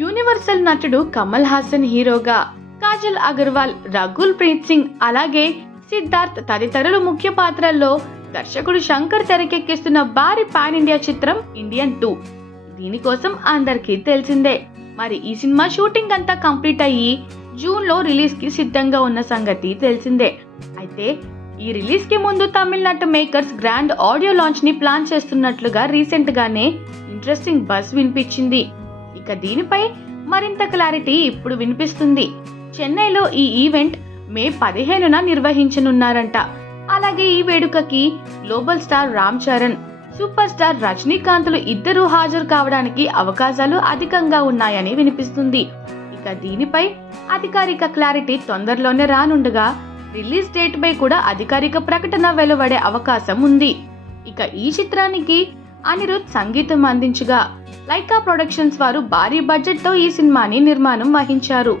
Universal నటుడు కమల్ హాసన్ హీరోగా, కాజల్ అగర్వాల్, రఘుల్ ప్రీత్ సింగ్, అలాగే సిద్ధార్థ్ తదితరులు ముఖ్య పాత్రల్లో దర్శకుడు శంకర్ తెరకెక్కిస్తున్న భారీ పాన్ ఇండియా చిత్రం ఇండియన్ 2. దీనికోసం అందరికీ తెలిసిందే. మరి ఈ సినిమా షూటింగ్ అంతా కంప్లీట్ అయ్యి జూన్ లో రిలీజ్ కి సిద్ధంగా ఉన్న సంగతి తెలిసిందే. అయితే ఈ రిలీజ్ కి ముందు Tamil Nadu makers grand audio launch ని ప్లాన్ చేస్తున్నట్లుగా రీసెంట్ గానే ఇంట్రెస్టింగ్ బజ్ వినిపించింది. ఇక దీనిపై మరింత క్లారిటీ ఇప్పుడు వినిపిస్తుంది. చెన్నైలో ఈ ఈవెంట్ మే 15న నిర్వహించనున్నారంట. అలాగే ఈ వేడుకకి global star Ram Charan, super star రజనీకాంత్లు ఇద్దరూ హాజరు కావడానికి అవకాశాలు అధికంగా ఉన్నాయని వినిపిస్తుంది. ఇక దీనిపై అధికారిక క్లారిటీ తొందరలోనే రానుండగా రిలీజ్ డేట్ పై కూడా అధికారిక ప్రకటన వెలువడే అవకాశం ఉంది. ఇక ఈ చిత్రానికి అనిరుద్ సంగీతం అందించగా లైకా ప్రొడక్షన్స్ వారు భారీ బడ్జెట్ తో ఈ సినిమాని నిర్మాణం వహించారు.